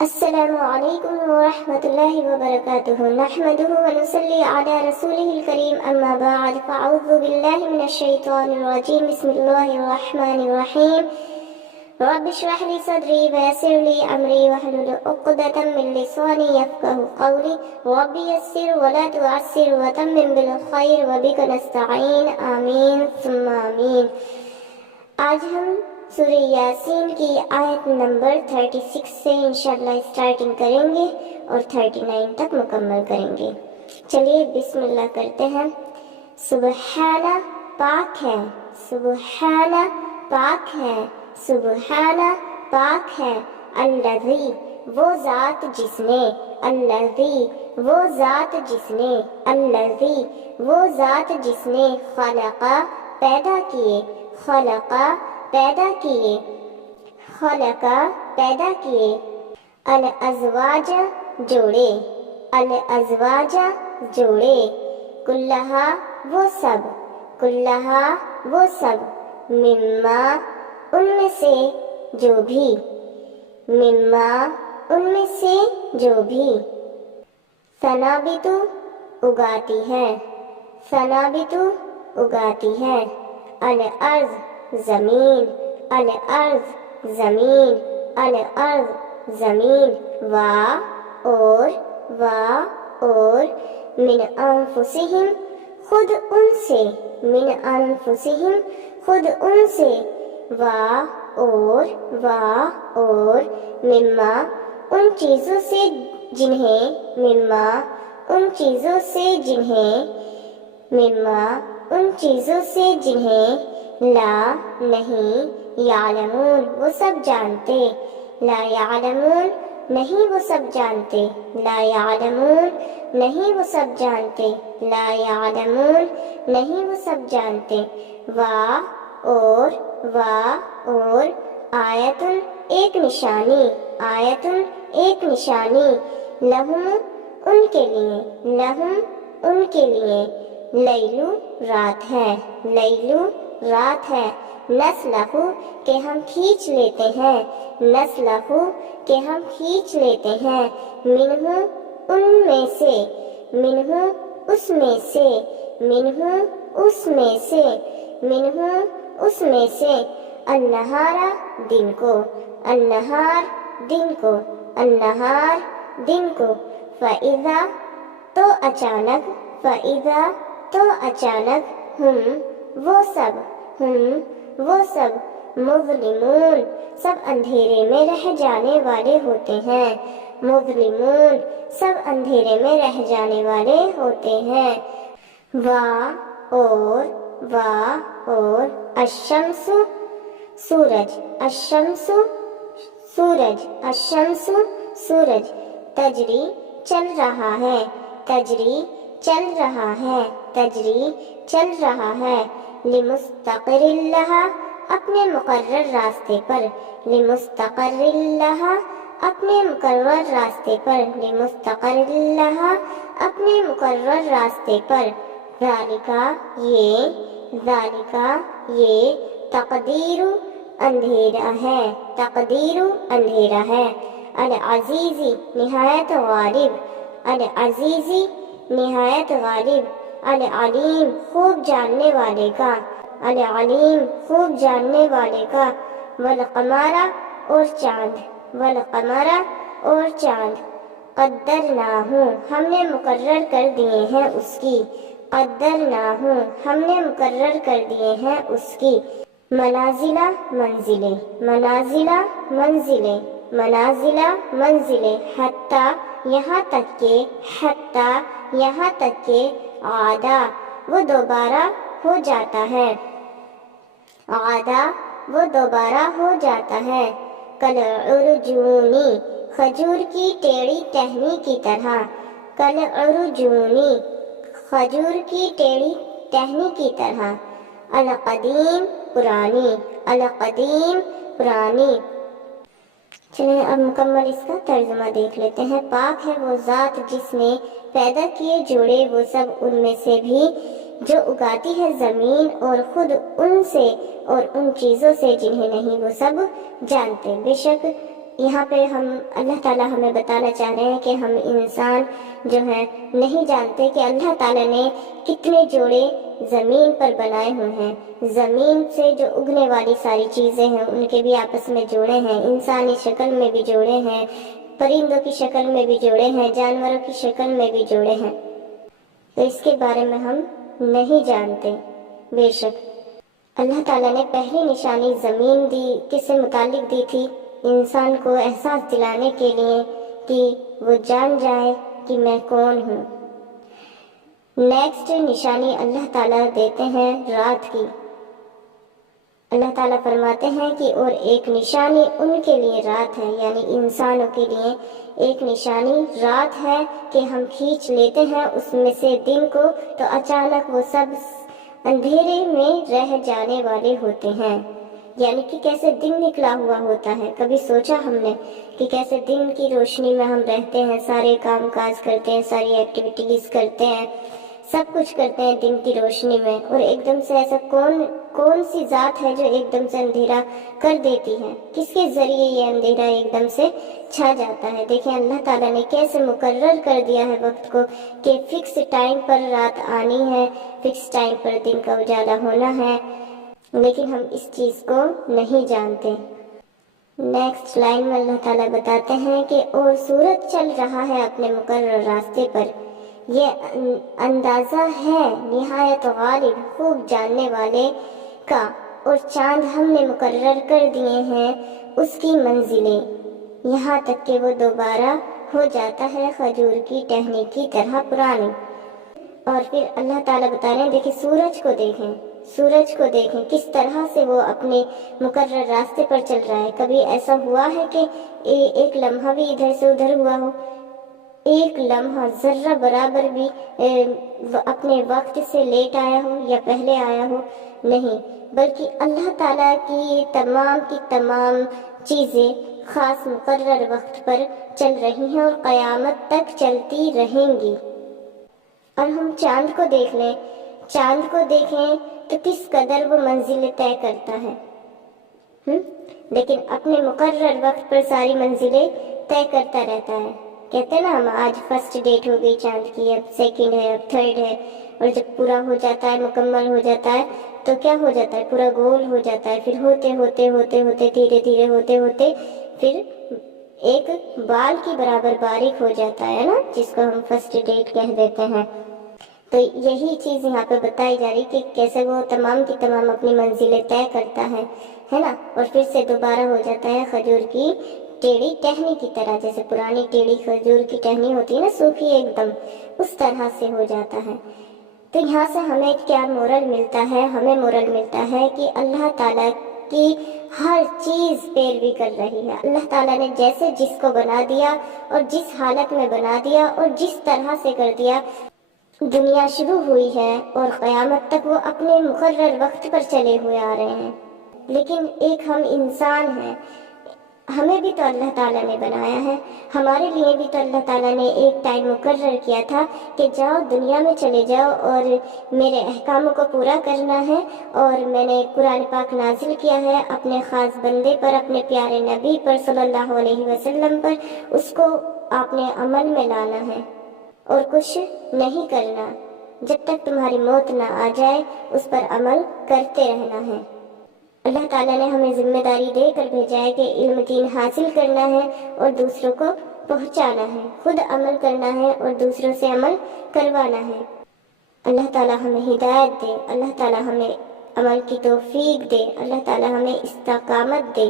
السلام علیکم ورحمۃ اللہ وبرکاتہ نحمدہ ونصلی علی رسولہ الکریم اما بعد فاعوذ باللہ من الشیطان الرجیم بسم اللہ الرحمن الرحیم رب اشرح لی صدری ویسر لی امری واحلل عقدۃ من لسانی یفقہوا قولی رب یسر ولا تعسر وتمم بالخیر وبک نستعین آمین ثم آمین۔ آج ہم سورہ یاسین کی آیت نمبر 36 سے انشاءاللہ اسٹارٹنگ کریں گے اور 39 تک مکمل کریں گے۔ چلیے بسم اللہ کرتے ہیں۔ سبحانہ پاک ہے، سبحانہ پاک ہے، سبحانہ پاک ہے، الذی وہ ذات جس نے، الذی وہ ذات جس نے، الذی وہ ذات جس نے خلقا پیدا کیے، خلقا پیدا کیے، خلقا پیدا کیے، الازواج جوڑے، الازواج جوڑے، کلہا وہ سب، کلہا وہ سب، مما ان میں سے جو بھی، مما ان میں سے جو بھی، ثنابتو اگاتی ہے، ثنابتو اگاتی ہے، الارض زمین، الارض زمین، الارض زمین، اور من انفسہم خود ان سے، من انفسہم خود ان سے، اور مما ان چیزوں سے جنہیں، مما ان چیزوں سے جنہیں، مما ان چیزوں سے جنہیں لا نہیں، یعلمون وہ سب جانتے، لا یعلمون نہیں وہ سب جانتے، لا یعلمون نہیں وہ سب جانتے، لا یعلمون نہیں وہ سب جانتے، اور آیتن ایک نشانی، آیتن ایک نشانی، لہم ان کے لیے، لہم ان کے لیے، لیلو رات ہے، لیلو رات ہے، نسلہ کہ ہم کھینچ لیتے ہیں، نسلہ کہ ہم کھینچ لیتے ہیں، منہ ان میں سے، منہ اس میں سے، منہ اس میں سے، منہ اس میں سے، النہار دن کو، النہار دن کو، النہار دن کو، فَإِذَا تو اچانک، فَإِذَا تو اچانک، ہم وہ سب مظلمون سب اندھیرے میں رہ جانے والے ہوتے ہیں، مظلمون سب اندھیرے میں رہ جانے والے ہوتے ہیں، اور الشمس سورج، الشمس سورج، الشمس سورج، تجری چل رہا ہے، تجری چل رہا ہے، تجری چل رہا ہے، لمستقر لہا اپنے مقرر راستے پر، لمستقر لہا اپنے مقرر راستے پر، لمستقر لہا اپنے مقرر راستے پر، ذالکا یہ تقدیر اندھیرا ہے، تقدیر اندھیرا ہے، العزیزی نہایت غالب، العزیزی نہایت غالب، العلیم خوب جاننے والے کا، العلیم خوب جاننے والے کا، والقمر اور چاند، والقمر اور چاند، قدرناہ ہم نے مقرر کر دیے ہیں اس کی، قدرناہ ہم نے مقرر کر دیے ہیں اس کی، منازلہ منزلیں، منازلہ منزلیں، منازلہ منزلیں، حتیٰ یہاں تک کہ، حتیٰ یہاں تک کہ عادا وہ دوبارہ ہو جاتا ہے، عادا وہ دوبارہ ہو جاتا ہے، کالعرجونی کھجور کی ٹیڑھی ٹہنی کی طرح، کالعرجونی کھجور کی ٹیڑھی ٹہنی کی طرح، القدیم پرانی، القدیم پرانی۔ چلیں اب مکمل اس کا ترجمہ دیکھ لیتے ہیں۔ پاک ہے وہ ذات جس نے پیدا کیے جوڑے وہ سب ان میں سے بھی جو اگاتی ہے زمین، اور خود ان سے اور ان چیزوں سے جنہیں نہیں وہ سب جانتے، بے شک یہاں پہ اللہ تعالیٰ ہمیں بتانا چاہ رہے ہیں کہ ہم انسان جو ہے نہیں جانتے کہ اللہ تعالیٰ نے کتنے جوڑے زمین پر بنائے ہوئے ہیں. زمین سے جو اگنے والی ساری چیزیں ہیں ان کے بھی آپس میں جوڑے ہیں، انسانی شکل میں بھی جوڑے ہیں، پرندوں کی شکل میں بھی جوڑے ہیں، جانوروں کی شکل میں بھی جوڑے ہیں. تو اس کے بارے میں ہم نہیں جانتے. بے شک اللہ تعالیٰ نے پہلی نشانی زمین دی، کس سے متعلق دی تھی؟ انسان کو احساس دلانے کے لیے کہ وہ جان جائے کہ میں کون ہوں. نیکسٹ نشانی اللہ تعالیٰ دیتے ہیں رات کی. اللہ تعالیٰ فرماتے ہیں کہ اور ایک نشانی ان کے لیے رات ہے، یعنی انسانوں کے لیے ایک نشانی رات ہے کہ ہم کھینچ لیتے ہیں اس میں سے دن کو تو اچانک وہ سب اندھیرے میں رہ جانے والے ہوتے ہیں. یعنی کہ کیسے دن نکلا ہوا ہوتا ہے. کبھی سوچا ہم نے کہ کیسے دن کی روشنی میں ہم رہتے ہیں، سارے کام کاج کرتے ہیں، ساری ایکٹیویٹیز کرتے ہیں، سب کچھ کرتے ہیں دن کی روشنی میں، اور ایک دم سے ایسا کون سی ذات ہے جو ایک دم سے اندھیرا کر دیتی ہے؟ کس کے ذریعے یہ اندھیرا ایک دم سے چھا جاتا ہے؟ دیکھیں اللہ تعالیٰ نے کیسے مقرر کر دیا ہے وقت کو کہ فکس ٹائم پر رات آنی ہے، فکس ٹائم پر دن کا اجالا ہونا ہے، لیکن ہم اس چیز کو نہیں جانتے. نیکسٹ لائن میں اللہ تعالیٰ بتاتے ہیں کہ اور سورج چل رہا ہے اپنے مقرر راستے پر، یہ اندازہ ہے نہایت غالب خوب جاننے والے کا، اور چاند ہم نے مقرر کر دیے ہیں اس کی منزلیں، یہاں تک کہ وہ دوبارہ ہو جاتا ہے کھجور کی ٹہنی کی طرح پرانی. اور پھر اللہ تعالیٰ بتا رہے ہیں دیکھیں سورج کو دیکھیں کس طرح سے وہ اپنے مقرر راستے پر چل رہا ہے. کبھی ایسا ہوا ہے کہ ایک لمحہ بھی ادھر سے ادھر ہوا ہو؟ ایک لمحہ ذرہ برابر بھی اپنے وقت سے لیٹ آیا ہو یا پہلے آیا ہو؟ نہیں، بلکہ اللہ تعالیٰ کی تمام چیزیں خاص مقرر وقت پر چل رہی ہیں اور قیامت تک چلتی رہیں گی. اور ہم چاند کو دیکھیں تو کس قدر وہ منزلیں طے کرتا ہے، لیکن اپنے مقرر وقت پر ساری منزلیں طے کرتا رہتا ہے. کہتے ہیں نا ہم آج فرسٹ ڈیٹ ہو گئی چاند کی، اب سیکنڈ ہے، اب تھرڈ ہے، اور جب پورا ہو جاتا ہے، مکمل ہو جاتا ہے تو کیا ہو جاتا ہے؟ پورا گول ہو جاتا ہے. پھر ہوتے دھیرے دھیرے ہوتے پھر ایک بال کی برابر باریک ہو جاتا ہے نا، جس کو ہم فرسٹ ڈیٹ کہہ دیتے ہیں. تو یہی چیز یہاں پہ بتائی جا رہی کہ کیسے وہ تمام کی تمام اپنی منزلیں طے کرتا ہے نا، اور پھر سے دوبارہ ہو جاتا ہے کھجور کی ٹیڑھی ٹہنی کی طرح. جیسے پرانی ٹیڑھی کھجور کی ٹہنی ہوتی ہے نا، سوکھی ایک دم، اس طرح سے ہو جاتا ہے. تو یہاں سے ہمیں کیا مورل ملتا ہے؟ ہمیں مورل ملتا ہے کہ اللہ تعالیٰ کی ہر چیز پیروی کر رہی ہے. اللہ تعالیٰ نے جیسے جس کو بنا دیا اور جس حالت میں بنا دیا اور جس طرح سے کر دیا، دنیا شروع ہوئی ہے اور قیامت تک وہ اپنے مقرر وقت پر چلے ہوئے آ رہے ہیں. لیکن ایک ہم انسان ہیں، ہمیں بھی تو اللہ تعالیٰ نے بنایا ہے، ہمارے لیے بھی تو اللہ تعالیٰ نے ایک ٹائم مقرر کیا تھا کہ جاؤ دنیا میں چلے جاؤ اور میرے احکاموں کو پورا کرنا ہے. اور میں نے قرآن پاک نازل کیا ہے اپنے خاص بندے پر، اپنے پیارے نبی پر صلی اللہ علیہ وسلم پر، اس کو آپ نے عمل میں لانا ہے اور کچھ نہیں کرنا. جب تک تمہاری موت نہ آ جائے اس پر عمل کرتے رہنا ہے. اللہ تعالیٰ نے ہمیں ذمہ داری دے کر بھیجا ہے کہ علم دین حاصل کرنا ہے اور دوسروں کو پہنچانا ہے، خود عمل کرنا ہے اور دوسروں سے عمل کروانا ہے. اللہ تعالیٰ ہمیں ہدایت دے، اللہ تعالیٰ ہمیں عمل کی توفیق دے، اللہ تعالیٰ ہمیں استقامت دے،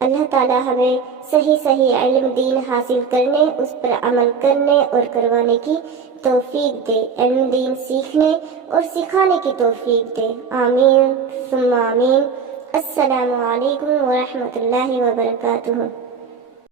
اللہ تعالیٰ ہمیں صحیح علم دین حاصل کرنے، اس پر عمل کرنے اور کروانے کی توفیق دے، علم دین سیکھنے اور سکھانے کی توفیق دے. آمین ثم آمین. السلام علیکم ورحمۃ اللہ وبرکاتہ.